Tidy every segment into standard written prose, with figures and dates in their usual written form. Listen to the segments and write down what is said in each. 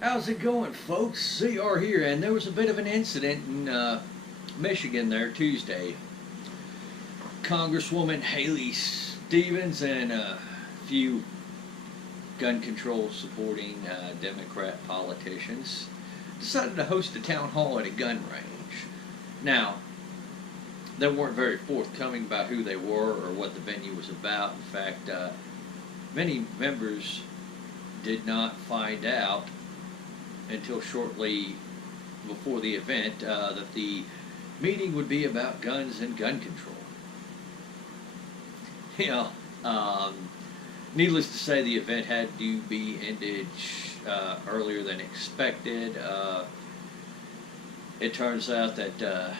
How's it going, folks? CR here, and there was a bit of an incident in Michigan there Tuesday. Congresswoman Haley Stevens and a few gun control supporting Democrat politicians decided to host a town hall at a gun range. Now, they weren't very forthcoming about who they were or what the venue was about. In fact, many members did not find out until shortly before the event that the meeting would be about guns and gun control. You know, needless to say, the event had to be ended earlier than expected. It turns out that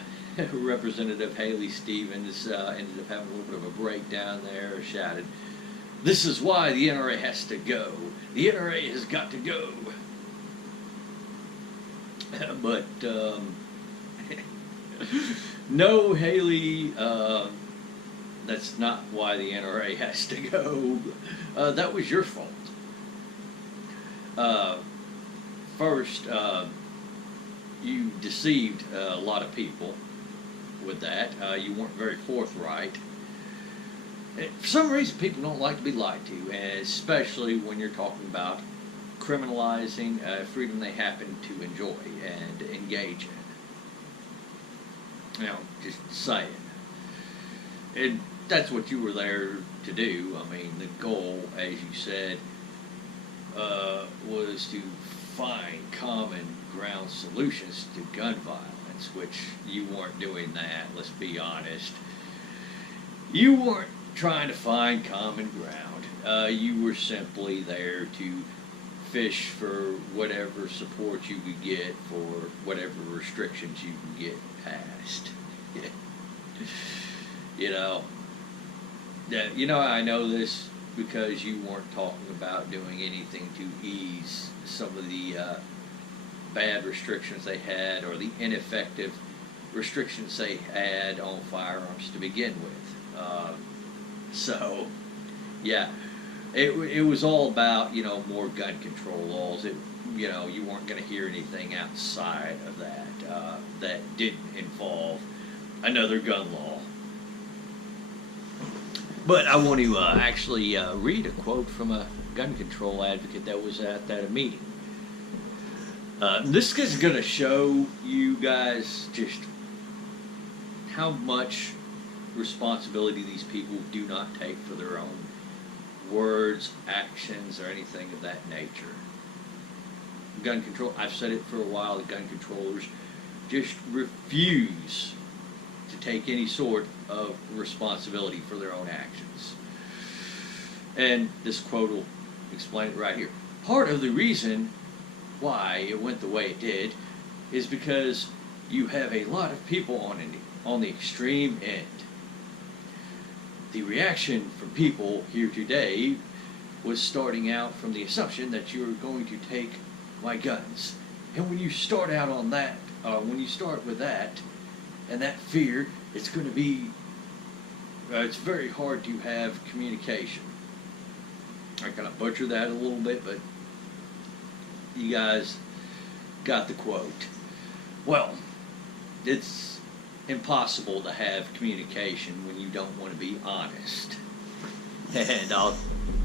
Representative Haley Stevens ended up having a little bit of a breakdown there, shouted, "This is why the NRA has to go. The NRA has got to go." But no, Haley, that's not why the NRA has to go. That was your fault. First, you deceived a lot of people with that. You weren't very forthright. For some reason, people don't like to be lied to, especially when you're talking about criminalizing freedom they happen to enjoy and engage in. You know, just saying. And that's what you were there to do. I mean, the goal, as you said, was to find common ground solutions to gun violence, which you weren't doing that, let's be honest. You weren't trying to find common ground. You were simply there to fish for whatever support you could get for whatever restrictions you can get passed. I know this because you weren't talking about doing anything to ease some of the bad restrictions they had or the ineffective restrictions they had on firearms to begin with. So, yeah. It was all about, more gun control laws. You weren't going to hear anything outside of that that didn't involve another gun law. But I want to actually read a quote from a gun control advocate that was at that meeting. This is going to show you guys just how much responsibility these people do not take for their own words, actions, or anything of that nature. Gun control, I've said it for a while, the gun controllers just refuse to take any sort of responsibility for their own actions. And this quote will explain it right here. Part of the reason why it went the way it did is because you have a lot of people on the extreme end. The reaction from people here today was starting out from the assumption that you were going to take my guns. And when you start out on that, when you start with that, and that fear, it's going to be, it's very hard to have communication. I kind of butchered that a little bit, but you guys got the quote. Well, it's impossible to have communication when you don't want to be honest. And I'll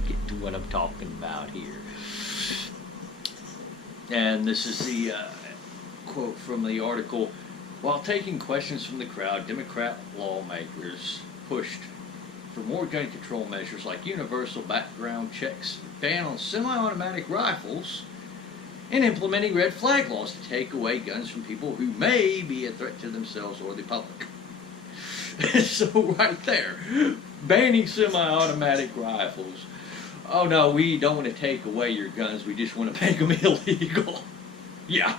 get to what I'm talking about here. And this is the quote from the article. While taking questions from the crowd, Democrat lawmakers pushed for more gun control measures like universal background checks, ban on semi-automatic rifles, and implementing red flag laws to take away guns from people who may be a threat to themselves or the public. So right there, banning semi-automatic rifles. Oh no, we don't want to take away your guns, we just want to make them illegal. Yeah.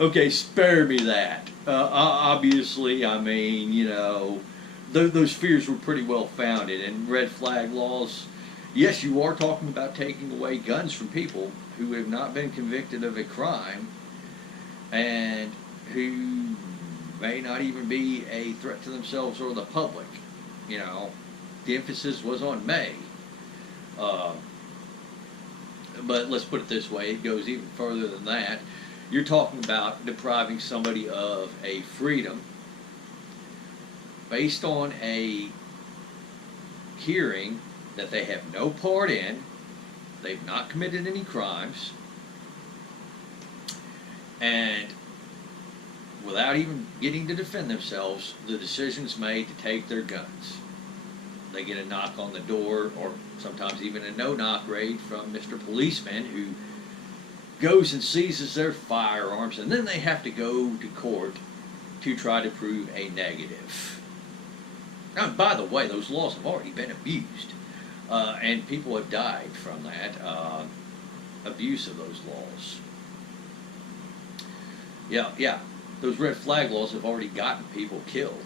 Okay, spare me that. Obviously, I mean, those fears were pretty well founded, and red flag laws, yes, you are talking about taking away guns from people who have not been convicted of a crime and who may not even be a threat to themselves or the public. The emphasis was on may. but let's put it this way, it goes even further than that. You're talking about depriving somebody of a freedom based on a hearing that they have no part in, they've not committed any crimes, and without even getting to defend themselves, the decision's made to take their guns. They get a knock on the door, or sometimes even a no-knock raid from Mr. Policeman, who goes and seizes their firearms, and then they have to go to court to try to prove a negative. Now, by the way, those laws have already been abused, and people have died from that abuse of those laws. Yeah, those red flag laws have already gotten people killed,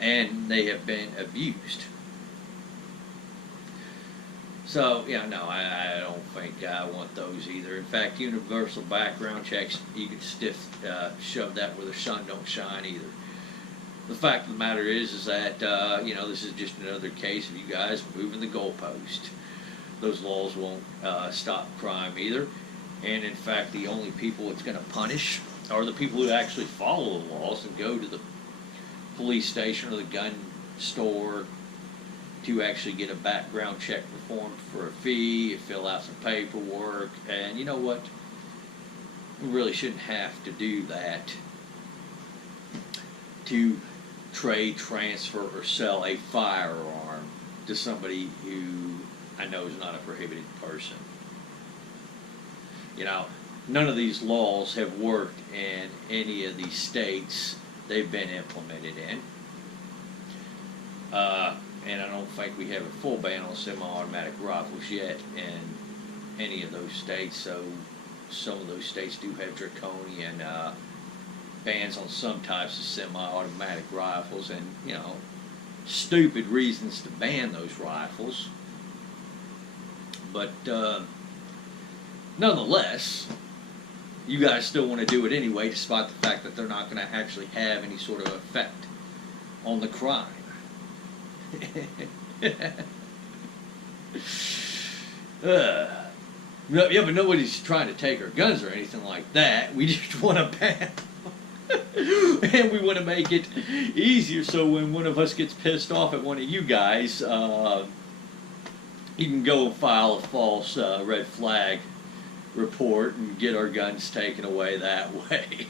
and they have been abused. So, yeah, no, I don't think I want those either. In fact, universal background checks, you can shove that where the sun don't shine either. The fact of the matter is that, this is just another case of you guys moving the goalpost. Those laws won't stop crime either. And in fact, the only people it's going to punish are the people who actually follow the laws and go to the police station or the gun store to actually get a background check performed for a fee, fill out some paperwork. And you know what? We really shouldn't have to do that to trade, transfer, or sell a firearm to somebody who I know is not a prohibited person. None of these laws have worked in any of these states they've been implemented in. And I don't think we have a full ban on semi-automatic rifles yet in any of those states. So some of those states do have draconian bans on some types of semi-automatic rifles, and stupid reasons to ban those rifles. But nonetheless, you guys still want to do it anyway, despite the fact that they're not going to actually have any sort of effect on the crime. Yeah, but nobody's trying to take our guns or anything like that. We just want to ban and we want to make it easier so when one of us gets pissed off at one of you guys, you can go and file a false red flag report and get our guns taken away that way.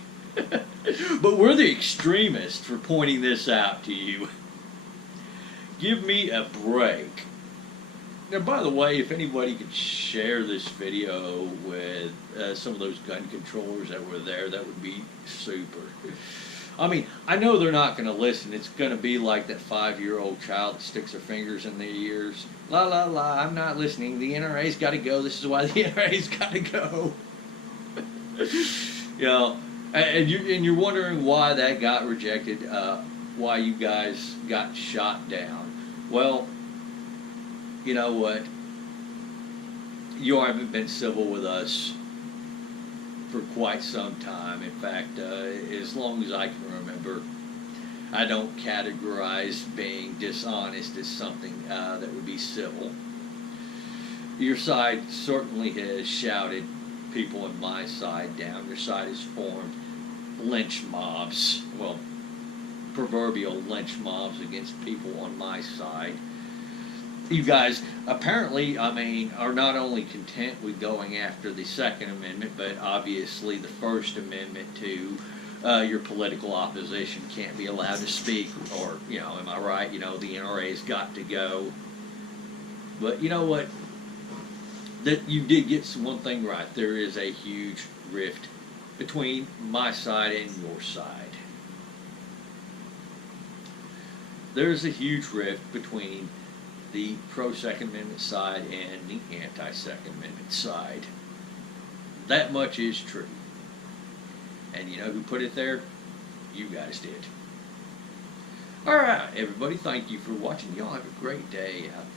But we're the extremists for pointing this out to you. Give me a break. Now, by the way, if anybody could share this video with some of those gun controllers that were there, that would be super. I mean, I know they're not going to listen. It's going to be like that 5-year-old child that sticks their fingers in their ears. La, la, la, I'm not listening. The NRA's got to go. This is why the NRA's got to go. And you're wondering why that got rejected, why you guys got shot down. Well, you know what? You haven't been civil with us for quite some time. In fact, as long as I can remember, I don't categorize being dishonest as something that would be civil. Your side certainly has shouted people on my side down. Your side has formed lynch mobs, well, proverbial lynch mobs against people on my side. You guys apparently, are not only content with going after the Second Amendment, but obviously the First Amendment to your political opposition can't be allowed to speak, or, am I right? The NRA's got to go. But you know what? That you did get one thing right. There is a huge rift between my side and your side. There's a huge rift between the pro-Second Amendment side and the anti-Second Amendment side. That much is true. And you know who put it there? You guys did. Alright, everybody, thank you for watching. Y'all have a great day out there.